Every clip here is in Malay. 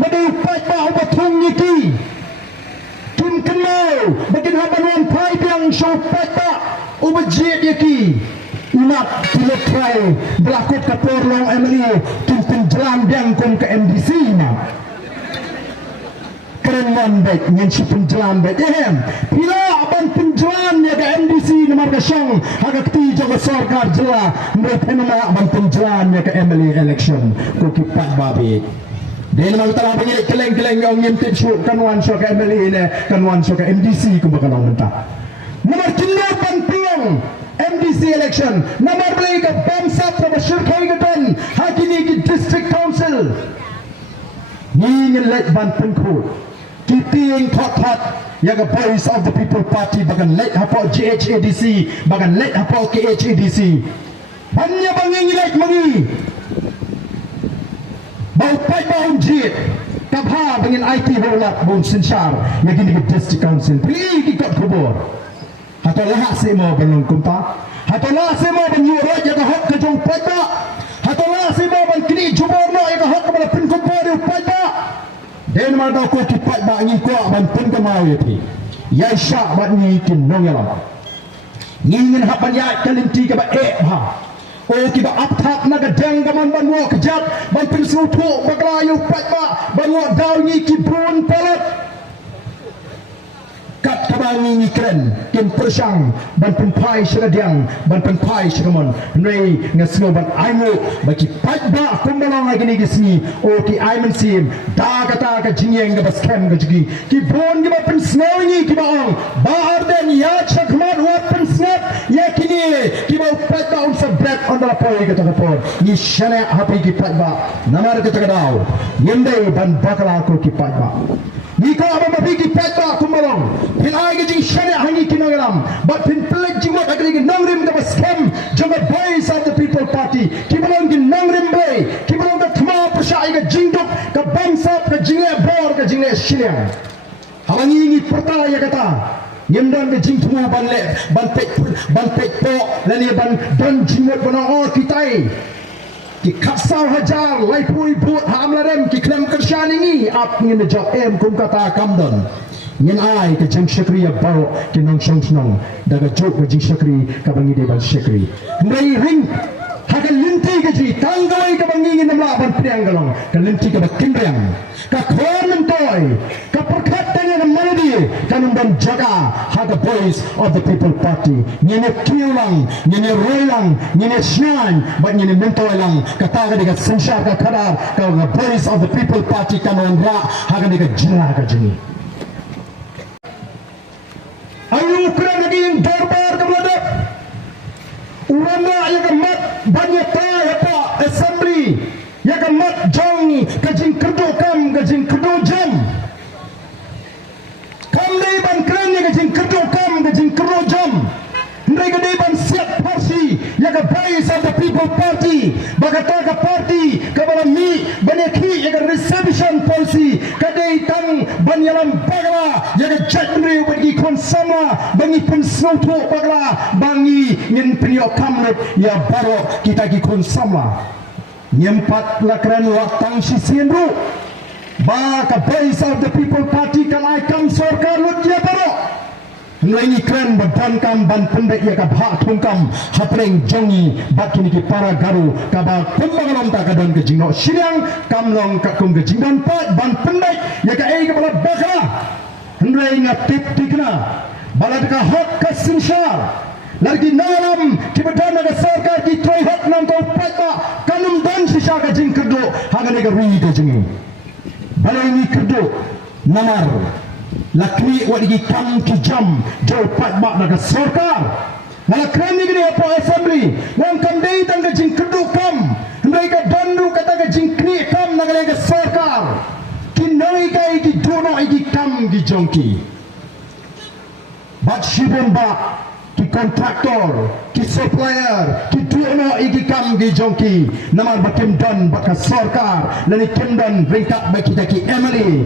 bagi upat ba ubatung niki kim kenal bagi habanuan pai biang upat ba ubajit niki umat tidak try berlaku ke porlong MLA kim penjelang biang kum ke MDC na keren baik dengan si penjelang baik bila abang penjelang ya ke MDC nomor kesyang agak ti jaga sarkar jela mereka nama abang penjelang ya ke MLA election ko kipat babi dan memang telah banyak keleng-keleng yang ngintip syuk kanwan syuk ke MLA ini kanwan syuk ke MDC ko bakal mentah nomor 8 peluang MDC election nomor beli ke bangsa persyirkai gedon hakini ke district council ni ngelek ban pengkut kiting thot yang voice of the people party bagan let apa GHADC bagan let apa KHADC banyak bangi let mangi bau pai bau jit kapha dengan IT bola bun sinsar yang gini ke district council pergi kat kubur atau lah semo belum kumpa atau lah semo menyuruh jaga hak ke jong pada atau lah semo ban kini juborno jaga hak kepada pengkubur pada dan mana ko kipat ba ngi ko ban pun ke mau yati ya sya ba ni kin nong ya ngin hapan ya kalinti ke ba ha o ki ba apthap na ga dang gaman ban wo kejat ban pin sutu baglayu pat ba ban wo daw ni ki brun palat kat kabangi ni kren kin persang ban penpai syagadiang ban penpai syagamon nei ngasno ban aino bagi pajba kumbalong lagi ni gisni o ki aiman sim da kata ka jingyeng ga baskem ga jigi ki bon ga pen snow ni ki baong bahar den ya chakmat wa pen snap ya kini ki ba pajba on sa break on da poi ga ta por ni shane hapi ki pajba namar ga ta daw yende ban bakala ko ki pajba Nika apa mabigi peta kumbalong pinai gajing shane hangi kinagalam but pin peleg jiwa agri nangrim ga baskem jaga voice of the people party kibalong gi nangrim bay kibalong ga thma prashai ga jingduk ga bangsa ga jingle bor ga jingle shiliang hawangi ni perta ya kata nyemdan ga jingtmu ban pek po lani ban dan jingwat bana kitai ki kasau hajar laipui but hamlarem ki klem kershan ini ap ngin jok em kum kata kamdon ngin ai ke jeng syakri ya bau ki nong shong snong daga jok ke jeng syakri ka bangi de ban syakri ngai ring haga linti ke ji tanggai ka bangi ngin namla ban priang galong ka linti ka bakimbriang ka khon toy ka perkhat dengan melodi kanum ban jaga haga voice of the people party ngene kiulang ngene roilang ngene shnan but ngene mentoilang kata ga diga sensar ka kadar ka voice of the people party kanon ra haga diga jira ka jini ayu kran lagi yang dorbar ka meladap urana ya ka mat banyak ta apa assembly ya ka mat jong ka jing kerdo kam ka jing kerdo jam kam dai ban kran ya ka jing kerdo kam ka jing kerdo jam ndai ka dai ban siap parsi ya ka voice of the people party bagata ka party ka bala mi baneki ya ka reception policy ka dai tang ban yalam bagla ya ka jatri bagi konsama bangi pensnoto bagla bangi ngin prio kamlet ya baro kita ki konsama nyempat lakran waktang sisienru ba ka voice of the people party kan ai kam sarkar lut ya baro ngai kran ban kam ban pendek ya ka bha thung kam hapreng jongi bakini ki para garu ka ba kumbangalom ta ka don ke jingno siriang kamlong ka kum ke jingdan pa ban pendek ya ka ei ka bala bakra ngai ngatip tikna bala ka hak ka sinshar lagi nalam kibadana ka sarkar ki troi hak nam ko pata kanum dan sisa ka jing kerdo hagane ka ri ka jingi bala ni kerdo namar lakni wadigi kam ki jam jo pat bak daga sarkar nalakran ni gini apa assembly wang kam dei tang ka jing kerdo kam ndai ka dandu kata ka jing kni kam nagale ka sarkar kinai ka iki dono iki kam gi jongki bat shibon ba ki kontraktor ki supplier ki dono iki kam gi jongki naman bakim dan baka sarkar lani kimdan ringkat baki taki emily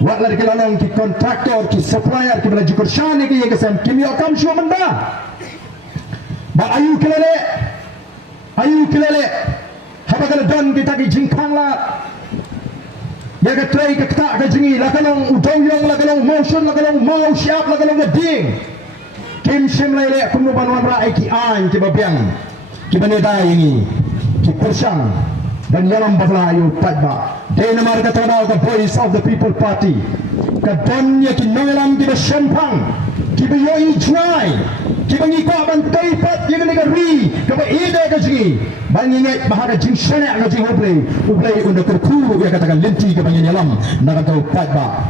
wat lari kelalong ki kontraktor ki supplier ki belajar kursyani ki yegasam kimi okam syua menda ba ayu kilele haba kala don kita ki jingkang la Ya ke tray ke tak ke jengi la kalong udong yong la kalong motion la kalong mau siap la kalong ding. Kim sim lele kum no banwan ra ai ki an ki babiang. Ki baneda ini. Ki persang dan yalam baglayo padba. Dena mar ka tawag the voice of the people party. Ka donya ki nangalam ki sempang. Ki bayo try. Ki bangi ko ban taipat yang nega ri ka ba ida ka jingi. Bangi ngai bahaga jing sana ka jing ublay unda kerku ya katakan lenti ka bangi yalam na ka padba.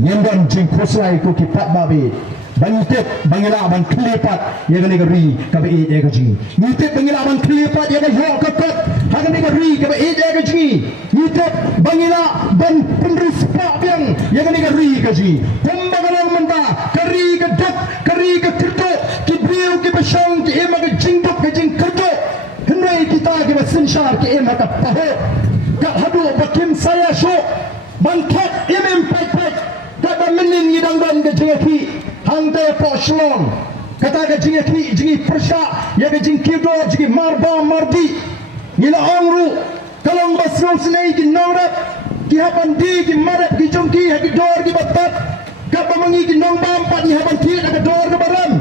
Nyendon jing koslai ko ki padba be. Bangitip bangila bang klipat ya ga negeri ka ba ya ga jingi nitip bangila bang klipat ya ga yo ka kat ha ga negeri ka ba ya ga jingi nitip bangila bang penrispa biang ya ga negeri ka jingi pembagalang menta kari ka dak kari ka kerto ki biu ki basang ki ema ga jingdok ka jing kerto hendai kita ki basinshar ki ema ka paho ka hadu bakim saya sho bangkat imem pai ka ba menin ngidang dan ga jingi Hangte po shlong kata ka jingi persya ya ka jing kido jingi marba mardi nila ongru kalong basro snei ki nongrap ki hapan di ki marap ki jongki ha ki dor ki batat ka pamangi ki nong bam pat ni hapan ki ka dor ka baram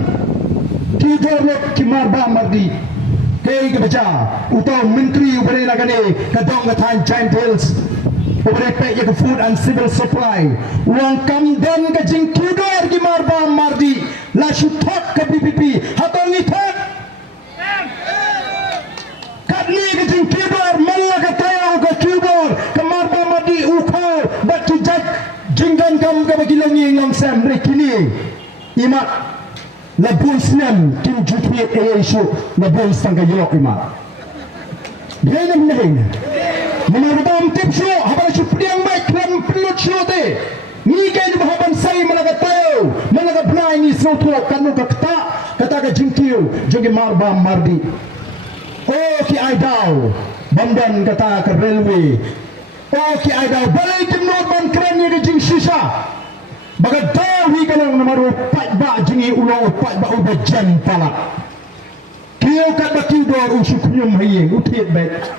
ki dor lo ki marba mardi kei ka baca utau menteri ubare lagane ka dong ka tan giant hills ubare pe ya ka food and civil supply uang kam dan ka jing kido ki marba mardi la shutak ka BPP hatongi thak kadni ka jing kibor malla ka tayo ka kibor ka marba mardi ukho batu jak jinggan kam ka bagilongi ngam sam rekini imat la bun snem kim jutwi eyesho la bun stanga yelok imat Dhenam nahin menurut tipsyo habala chupriang mai kram pelut shote ni kan bahaban sai malaga tayo malaga blai ni soto kanu kakta kata ka jingkiu jogi marba mardi oh ki aidau bandan kata ka railway oh ki aidau balai timnot ban kran ni jing shisha baga dawi kalong namaru pat ba jingi ulo pat ba uba jan pala kiyo kat bakiu dor usukunyum hayeng utiet baik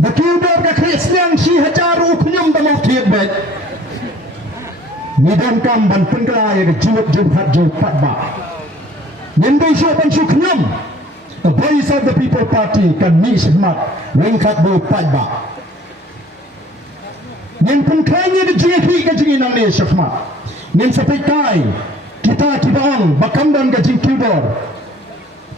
bakiu dor ka kristian si hajaru ukunyum damau tiet baik Nidam kam ban pengkala ya jiwat jumhat jauh patba. Nindai syuk ban syuk nyam. The voice of the people party kan mi semat lengkat bo patba. Nin pengkalanya ke jingi ke jingi nang ni semat. Nin sampai kai kita kibaong bakam dan ke jing kibor.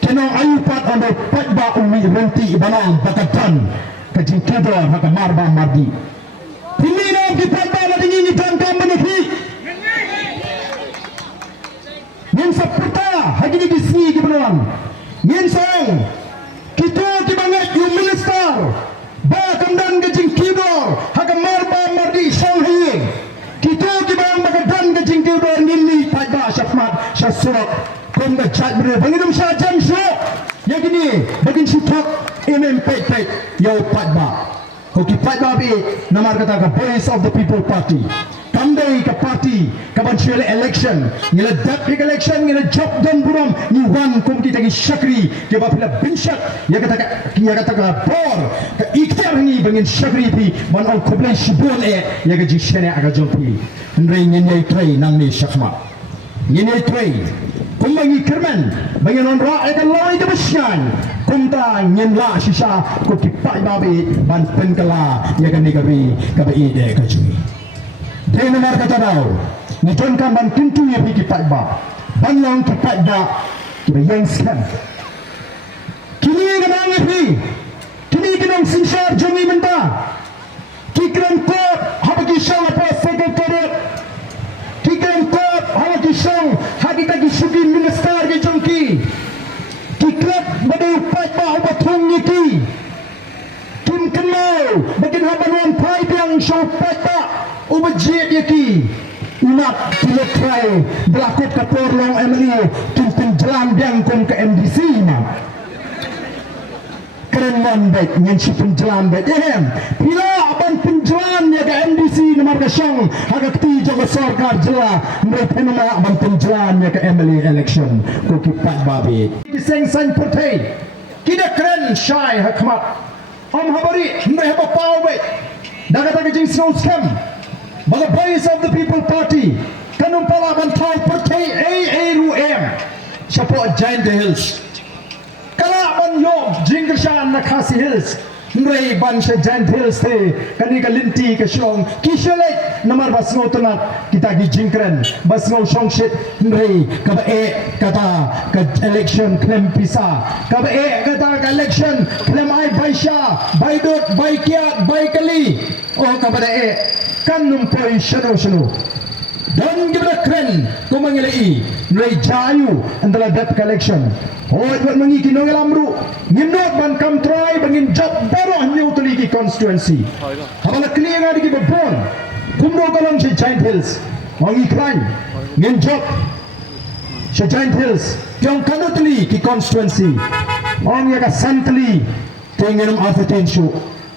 Kena ayu pat ando patba umi renti banang bakatan ke jing kibor haka marba mardi. Piminam ki patba na dingin ikan kam benehi. Nin sapurta hagi ni disni ki benuan nin sang kita ki banget you minister ba kamdan ke jing kibor haga marba mardi sang hi kita ki bang bagadan ke jing kibor nini pada syafmat syasurak kom ga chat ber bangidum syajam syo ya gini bagin sutak imem pet yo padba ko ki padba bi namar kata ka voice of the people party Kandai ke parti kaban syele election ngila dak election ngila job dan buram ni wan kum kita ki syakri ke bapila binsyak ya kata ka bor ke ikhtiar ni bangin syakri pi man on koblai shibon ya ga jishene aga jompi ndrei nyenai trai nang ni syakma nyenai trai kum bangi kerman bangin on ra ka loi de besyan kum ta nyenla shisha ko ki pai babe ban penkala ya ga negari ka ba ide ka jui Dena mar kata dau ni ton kan ban pintu ya bigi patba ban long ki patba ki yang skan kini ganang ipi kini ganang sinshar jomi menta ki kran ko habagi shang apa secretariat ki kran ko habagi shang hagi tagi sugi minister ke jongki ki kran badu patba ubathong ni ki kim kenal bagin habanuan pai biang show patba ubajit yaki umat pilih try berlaku ke porlong MLE tumpin jalan biang kom ke MDC ma keren man baik nyen si penjalan baik bila aban penjalan ya ke MDC nomor kesyang agak ti jaga sarkar jela mereka nama aban penjalan ya ke MLE election ko kipat babi kiseng san putih kita keren syai hakmat om habari mereka pau baik daga daga jing snow scam baga voice of the people party kanum pala ban thai pertai ru em chapo giant hills kala ban yo jing shan na khasi hills ngrei ban she giant hills the kani ka linti ka shong kishole namar basno tanat kita gi jingkren basno shong shit ngrei ka ba kata ka election klem pisa ka ba kata ka election klem ai baisha baidot baikiat baikali oh ka ba kan numpoi shano dan kita keren ko mangilai nrei jayu antara dat collection hoy buat mangi kinong lamru ngindot ban kam try bangin job baru hanyo tuligi constituency habala clear ngadi ki babon kumro kalong si Giant Hills mangi crime ngin job si Giant Hills tiong kanutli ki constituency ong yaga santli tengenum attention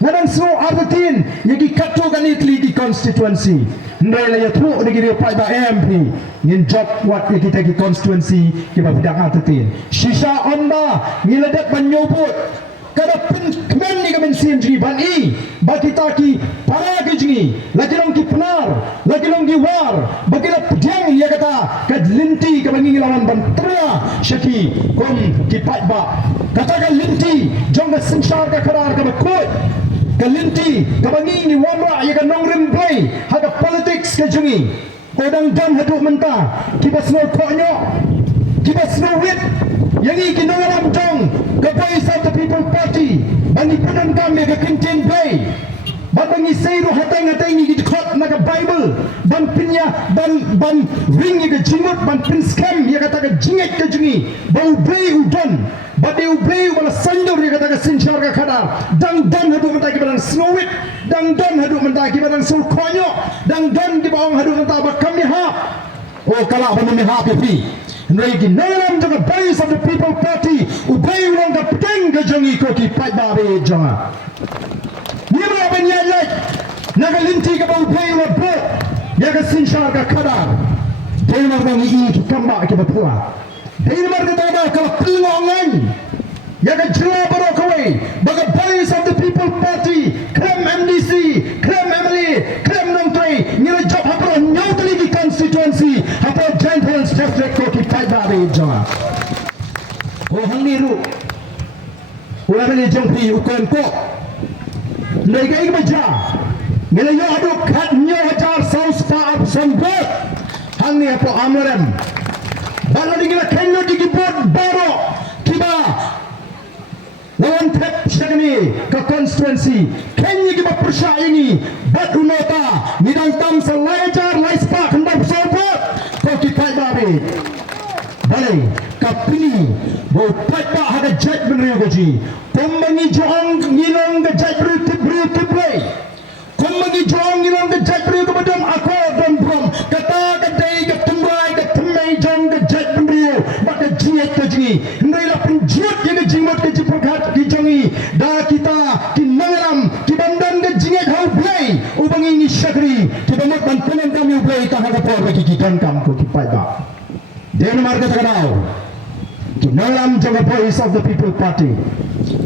Nadang so artin yagi kato ganitli di constituency ndai la yathu de giri pai ba MP ngin job wat yagi tagi constituency ki ba bidang artin shisha onda ngiladat banyobut kada pin kmen ni gamen CNG ban I ba kita ki para ki jingi lagi long ki penar lagi long ki war bagi la pjang ya kata kad linti ka bangi lawan ban tra shaki kom ki pai ba kata ka linti jong ga sinsar ka karar ka ba koi kalinti kabangi ni wamra ya kan nong rimplay hada politics ke jungi kodang dam hadu menta kibas no konyo kibas no wit yang i kinongalam jong ke voice of the people party bani punan kami ke kintin play bangi seiru hatang ni gidkhot na ka bible ban pinya ban ring ke jimut ban pin scam ya kata ke jingek ke jungi bau play udon badeu bleu bala sandur dia kata sinchar ka khada dang hadu menta ki badang snowit dang hadu menta ki badang sul konyo dang ki bawang hadu menta ba kami ha oh kala ba mi ha pi nrei ki nalam to the base of the people party ubay long ka peng ka jongi ko ki pai ba be jonga ni ma ben ya ya naga linti ka ba ubay wa bo ya ka sinchar ka khada dei ma bang I ki kamba ki ba phua dei ma ka ta ka pilongan ya ka jua baro kawai baga voice of the people party krem MDC krem MLA krem nongtoi ngira job hapro nyautli ki constituency hapro Giant Hills district ko ki pai ba be jawa o hangni ru ula ni jongpi ukon ko ndai ga igbaja ngira yo adu khat nyo hajar south pa up sambot hangni apo amrem balo dingira kenno digi bod baro kiba lawan pep shagani ka constituency kenyi ki baprsha ini bat unota nidang tam salajar laispa khandap sobot ko ki pai babe balai kapini bo pai ba hada jaj benriyo goji kombangi joang ngilong ga jaj bru tiplay kombangi joang ngilong ga jaj bru kabadam ako don brom kata kadai ga tumrai ga tumai jong ga jaj benriyo baka jiet ka jingi ndai la pinjut ye ga jingmot ka jipakat ki jongi da kita ki nangaram ki bandan ga jinget hau play ubangi ni shakri ki bamot ban punan kami play ka haga por ki kitan kam ko ki pai ba den marga tagadao ki nangaram jonga voice of the people party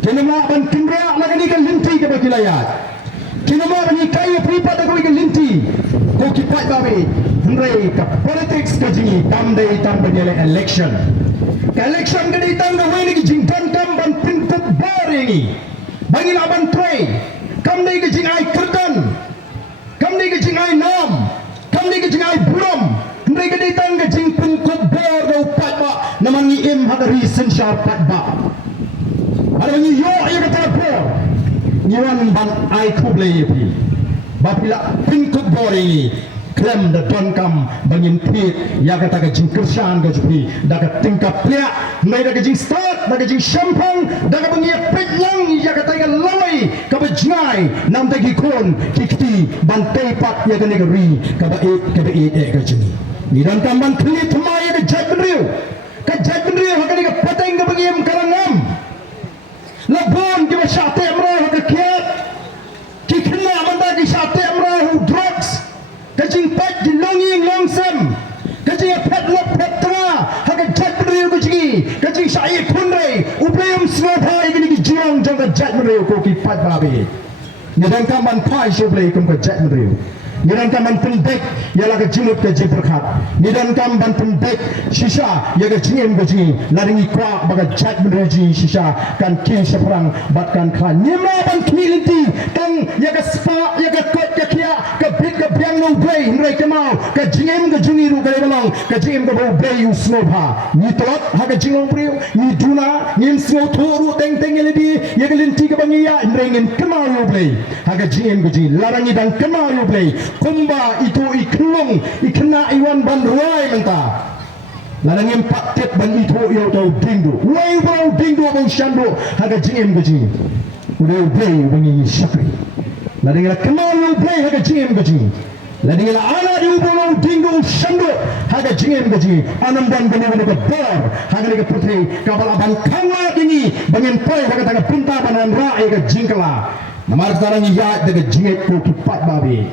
kinama ban kindra lagani ka linti ka bakilayat kinama ban ikai pripa ta ko ka linti ko ki pai ba be ndrei ka politics ka jingi tamdei tambanyele election election ka dei tang ga wani ki jingtan kam ban pintuk boringi bangin aban tray kam dei ki jingai kerdan kam dei ki jingai nam kam dei ki jingai buram ndrei ka dei tang ga jing pintuk bor do patba namangi im hadari senshar patba ada ni yo ya kata bor ngiwan ban ai kuble pi bapila pintuk boringi krem da don kam bangin pit ya kata ka jing kersan ga jupi da ka tingkap plea ngai da ka jing start da ka jing champang da ka bangi pit yang ya kata ka lawai ka bajngai nam da ki kon kikti ban tei pat ya ka negeri ka ba ka jing ni dan kam ban kli thma ya ka jatriu ha ka ka pateng ka bangi am karangam labon ki ba shate amra ka kiat ki khna banda ki shate amra hu drugs kajing pat di longing longsam kajing pet lop petra haga jatbriu kajing kajing sai kunrai upayam snodha igini ki jiong jong jatbriu ko ki pat babe Nyedan kaman pai shoblei kum ka jat meriu. Nyedan kaman pendek ialah ke jimut ke jiberkat. Nyedan kaman pendek shisha ia ke jingem ke jingi laringi kwa baga jat meriu shisha kan kin seperang batkan klan. Nyema ban kmilinti kan ia ke spa ia ke kot ke kia ke bit ke biang no blei hindai kemau ke jingem ke jingi ru ke balong ke jingem ke bau blei usnobha. Ni tolot ha ke jingong meriu ni duna ni snow toru teng teng eledi ia ke linti ke bangia hindai ngem kemau yo blei. Ha ke jingem ke jingi larangi dan kemau yo blei. Kumba itu iklung ikna iwan ban ruai menta larangin paket ban itu yo tau dingdo wai bau dingdo bau shando haga jingem gaji udah blay bangi shakri larangin kenal yo blay haga jingem gaji larangin ana di ubolo dingdo shando haga jingem gaji anam ban bani bani bar haga ni putri kabal aban kanga dini bangin pai haga taga pinta banan ra haga jingkala namar tarang ya daga jinget ko kipat babi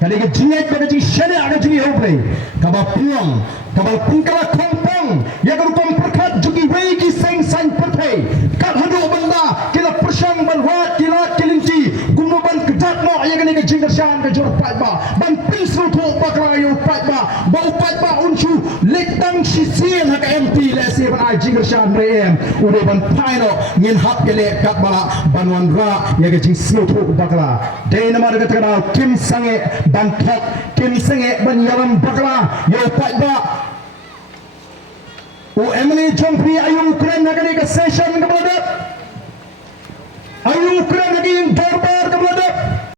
kali ke jinget pada jing shana ada jing hoplay kabal puang kabal pungkala kompong ya garupam perkat jugi wei ki seng sang pertai kat hadu benda kila persang ban wat kila kilinci gumno ban kedat no ya kali ke jing kersang ke jor pat ba ban pinsru tu bakla yo pat ba bau pat ba unchu letang sisien hak MP le se ban jing kersang rem ude ban paino ngin hap kele kat bala banwan ra ya ke jing sru tu bakla dei nama dekat kenal kim sange ban thok kim sange ban yalam bakla yo pat ba Emily Jompi ayu Ukraine nagari ke session ke belada ayu Ukraine lagi yang dorbar ke belada